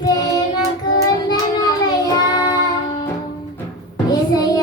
ప్రేమకు వందనాలయ్యా ఏసయ్య